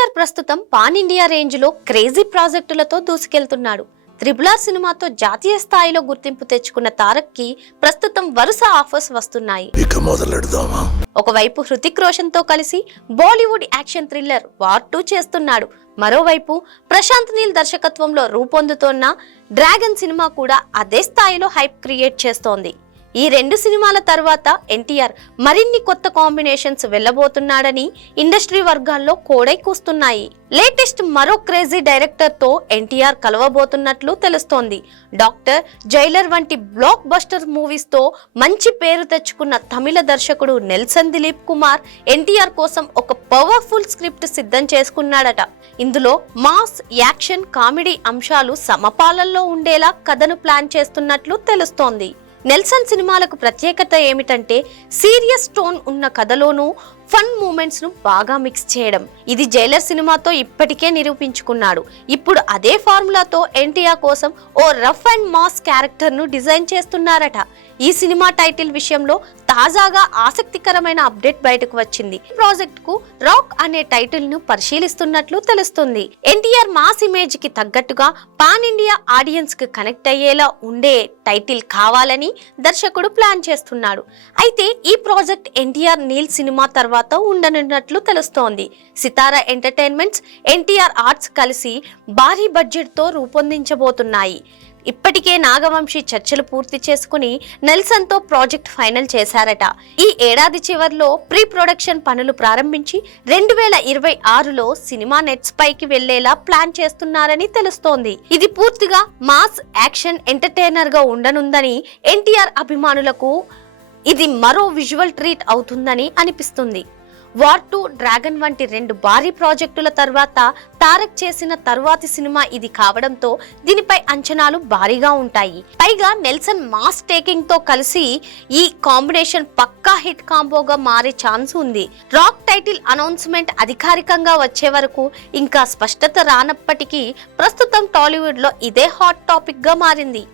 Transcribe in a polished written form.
ఎన్టీఆర్ ప్రస్తుతం pan India range లో crazy ప్రాజెక్టులతో దూసుకెళ్తున్నాడు. RRR సినిమాతో జాతీయ స్థాయిలో గుర్తింపు తెచ్చుకున్న తారక్ కి ప్రస్తుతం వరుస ఆఫర్స్ వస్తున్నాయి. ఒకవైపు హృతిక్ రోషన్ తో కలిసి బాలీవుడ్ యాక్షన్ థ్రిల్లర్ వార్ 2 చేస్తున్నాడు. మరోవైపు ప్రశాంత్ నీల్ దర్శకత్వంలో రూపొందుతోన్న డ్రాగన్ సినిమా కూడా అదే స్థాయిలో హైప్ క్రియేట్ చేస్తోంది. ఈ రెండు సినిమాల తర్వాత ఎన్టీఆర్ మరిన్ని కొత్త కాంబినేషన్స్ వెళ్ళబోతున్నాడని ఇండస్ట్రీ వర్గాల్లో కోడై కూస్తున్నాయి. లేటెస్ట్ మరో క్రేజీ డైరెక్టర్ తో ఎన్టీఆర్ కలవబోతున్నట్లు తెలుస్తోంది. డాక్టర్, జైలర్ వంటి బ్లాక్ బస్టర్ మూవీస్ తో మంచి పేరు తెచ్చుకున్న తమిళ దర్శకుడు నెల్సన్ దిలీప్ కుమార్ ఎన్టీఆర్ కోసం ఒక పవర్ఫుల్ స్క్రిప్ట్ సిద్ధం చేసుకున్నాడట. ఇందులో మాస్, యాక్షన్, కామెడీ అంశాలు సమపాలల్లో ఉండేలా కథను ప్లాన్ చేస్తున్నట్లు తెలుస్తోంది. నెల్సన్ సినిమాలకు ప్రత్యేకత ఏమిటంటే సీరియస్ టోన్ ఉన్న కథలోనూ ఫన్ మూమెంట్స్ ను బాగా మిక్స్ చేయడం. ఇది జైలర్ సినిమాతో ఇప్పటికే నిరూపించుకున్నాడు. ఇప్పుడు అదే ఫార్ములాతో ఎన్టీఆర్ కోసం ఓ రఫ్ అండ్ మాస్ క్యారెక్టర్ ను డిజైన్ చేస్తున్నారట. ఈ సినిమా టైటిల్ విషయంలో తాజాగా ఆసక్తికరమైన అప్డేట్ బయటకు వచ్చింది. ఈ ప్రాజెక్ట్ కు రాక్ అనే టైటిల్ ను పరిశీలిస్తున్నట్లు తెలుస్తుంది. ఎన్టీఆర్ మాస్ ఇమేజ్ కి తగ్గట్టుగా పాన్ ఇండియా ఆడియన్స్ కి కనెక్ట్ అయ్యేలా ఉండే టైటిల్ కావాలని దర్శకుడు ప్లాన్ చేస్తున్నాడు. అయితే ఈ ప్రాజెక్ట్ ఎన్టీఆర్ నీల్ సినిమా తర్వాత ఉండనున్నట్లు తెలుస్తోంది. సితారా ఎంటర్టైన్మెంట్స్, ఎన్టీఆర్ ఆర్ట్స్ కలిసి భారీ బడ్జెట్ తో రూపొందించబోతున్నాయి. ఇప్పటికే నాగవంశీ చర్చలు పూర్తి చేసుకుని నెల్సన్ తో ప్రాజెక్ట్ ఫైనల్ చేశారట. ఈ ఏడాది చివర్లో ప్రీ ప్రొడక్షన్ పనులు ప్రారంభించి 2026లో సినిమా నెట్స్ పైకి వెళ్లేలా ప్లాన్ చేస్తున్నారని తెలుస్తోంది. ఇది పూర్తిగా మాస్ యాక్షన్ ఎంటర్టైనర్ గా ఉండనుందని ఎన్టీఆర్ అభిమానులకు ఇది మరో విజువల్ ట్రీట్ అవుతుందని అనిపిస్తుంది. వార్ 2, డ్రాగన్ వంటి రెండు భారీ ప్రాజెక్టుల తర్వాత తారక్ చేసిన తరువాతి సినిమా ఇది కావడంతో దీనిపై అంచనాలు భారీగా ఉంటాయి. పైగా నెల్సన్ మాస్ టేకింగ్ తో కలిసి ఈ కాంబినేషన్ పక్కా హిట్ కాంబోగా మారే ఛాన్స్ ఉంది. రాక్ టైటిల్ అనౌన్స్మెంట్ అధికారికంగా వచ్చే వరకు ఇంకా స్పష్టత రానప్పటికీ ప్రస్తుతం టాలీవుడ్ లో ఇదే హాట్ టాపిక్ గా మారింది.